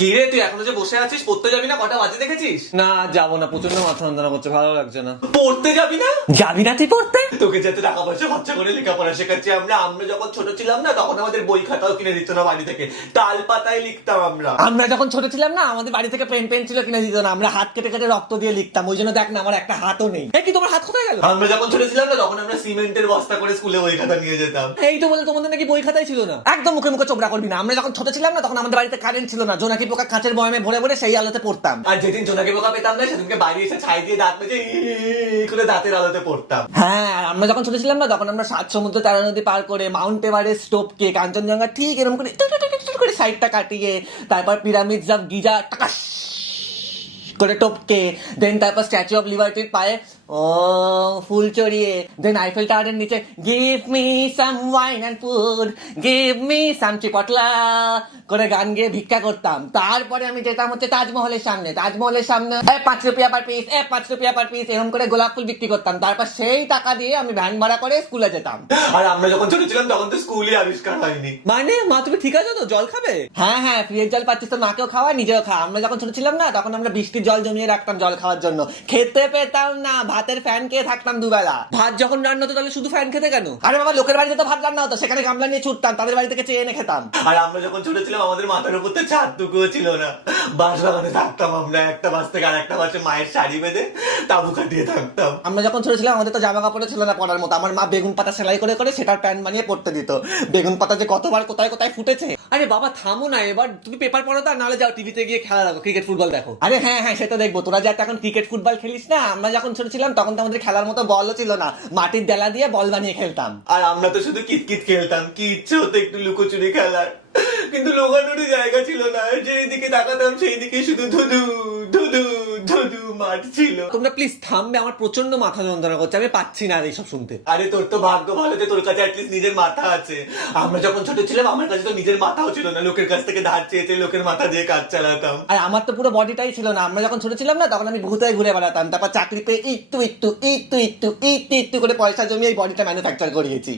কি রে, তুই এখনো যে বসে আছিস? পড়তে যাবি না? কটা বাজে দেখেছিস? না যাবো না, প্রচন্ড মাথা যন্ত্রণা করছে, ভালো লাগছে না। পড়তে যাবি না? যাবি না তুই পড়তে? তোকে যাতে টাকা পয়সা খরচা করে লেখাপড়া শেখাচ্ছি আমরা। আমরা যখন ছোট ছিলাম না, তখন আমাদের বই খাতাও কিনে দিত না বাড়ি থেকে, তাল পাতায় লিখতাম আমরা। আমরা যখন ছোট ছিলাম না, আমাদের বাড়ি থেকে পেন ছিল কিনে দিত না, আমরা হাত কেটে কেটে রক্ত দিয়ে লিখতাম। ওই জন্য দেখ না, আমার একটা হাতও নেই। এই কি, তোমার হাত কোথায় গেল? আমরা যখন ছোট ছিলাম না, তখন আমরা সিমেন্টের বস্তা করে স্কুলে বই খাতা নিয়ে যেতাম। এই তো বলে তোমাদের নাকি বই খাতাই ছিল না। একদম মুখে মুখে চোবড়া করবি না। আমরা যখন ছোট ছিলাম না, তখন আমাদের বাড়িতে কারেন্ট ছিল না, জোনাকি পোকা কাঁচের বয়ামে ভরে ভরে সেই আলোতে পড়তাম। আর যেদিন জোনাকি পোকা পেতাম না, সেদিনকে বাইরে এসে ছাই দিয়ে দাঁত মেজে করে দাঁতের আলোতে পড়তাম। হ্যাঁ, আর আমরা যখন ছোট ছিলাম না, তখন আমরা 7 সমুদ্র 13 নদী পার করে মাউন্ট এভারেস্ট টোপকে কাঞ্চনজঙ্ঘা ঠিক এরকম করে করে সাইডটা কাটিয়ে, তারপর পিরামিডস অফ গিজা টাকাশ করে টপকে, দেন তারপর স্ট্যাচু অফ লিবার্টির পায়ে ও ফুল চড়িয়ে, দেন আইফেল টাওয়ারের নিচে give me some wine and food, give me some চিপটলা করে গান গেয়ে ভিক্ষা করতাম। তারপরে আমি যেতাম হচ্ছে তাজমহলের সামনে 5 রুপিয়া পার পিস, 5 রুপিয়া পার পিস এরকম করে গোলাপ ফুল বিক্রি করতাম। তারপর সেই টাকা দিয়ে আমি ভ্যান ভাড়া করে স্কুলে যেতাম। আর আমরা যখন ছোট ছিলাম, তখন তো স্কুলই আবিষ্কার হয়নি। মানে মা, তুমি ঠিক আছো তো? জল খাবে? হ্যাঁ হ্যাঁ, ফ্রিজের জল পাচ্ছিস তো, মাকেও খাওয়া নিজেও খাওয়া। আমরা যখন ছোট ছিলাম না, তখন আমরা বৃষ্টির জল জমিয়ে রাখতাম জল খাওয়ার জন্য। খেতে পেতাম না, ভাতের ফ্যান খেয়ে থাকতাম দুবেলা। ভাত যখন রান্না হতো, তাহলে শুধু ফ্যান খেতে কেন? আরে বাবা, লোকের বাড়িতে তো ভাত রান্না হতো, সেখানে গামলা নিয়ে ছুটতাম, তাদের বাড়ি থেকে চেয়ে এনে খেতাম। আর আমরা যখন ছোট ছিলাম, আমাদের মাথার উপর তো ছাদটুকুও ছিল না। বাঁশ বাগানে থাকতাম আমরা, একটা বাস থেকে আর একটা বাসে মায়ের শাড়ি বেঁধে তাবু কাটিয়ে থাকতাম। আমরা যখন ছোট ছিলাম, আমাদের তো জামা কাপড় ছিল না পরার মতো। আমার মা বেগুন পাতা সেলাই করে করে সেটার প্যান্ট বানিয়ে পড়তে দিত। বেগুন পাতা যে কতবার কোথায় কোথায় ফুটেছে। আরে বাবা থামো না, এবার তুমি পেপার পড়ো, তার নাহলে যাও টিভিতে গিয়ে খেলা দেখো, ক্রিকেট ফুটবল দেখো। আরে হ্যাঁ হ্যাঁ, সেটা দেখবো। তোরা যে এখন ক্রিকেট ফুটবল খেলিস না, আমরা যখন ছোট ছিলাম তখন তো আমাদের খেলার মতো বলও ছিল না, মাটির ডেলা দিয়ে বল বানিয়ে খেলতাম। আর আমরা তো শুধু কিতকিত খেলতাম, কি ইচ্ছে হতো একটু লুকোচুরি খেলার, কিন্তু লোকানোরই জায়গা ছিল না। যেই দিকে তাকাতাম সেই দিকে শুধু ধুধু ধুধু ধুধু মাঠ ছিল। তোমরা প্লিজ থামবে, আমার প্রচন্ড মাথা যন্ত্রণা করছে, আমি পাচ্ছি না আর এইসব শুনতে। আরে তোর তো ভাগ্য ভালো যে তোর কাছে অ্যাটলিস্ট নিজের মাথা আছে। আমরা যখন ছোট ছিলাম, আমার কাছে তো নিজের মাথাও ছিল না, লোকের কাছ থেকে ধার চেয়ে চেয়ে লোকের মাথা দিয়ে কাজ চালাতাম। আর আমার তো পুরো বডিটাই ছিল না। আমরা যখন ছোট ছিলাম না, তখন আমি ভূতায় ঘুরে বেড়াতাম, তারপর চাকরি পেয়ে একটু একটু একটু একটু একটু একটু করে পয়সা জমিয়ে এই বডিটা ম্যানুফ্যাকচার করিয়েছি।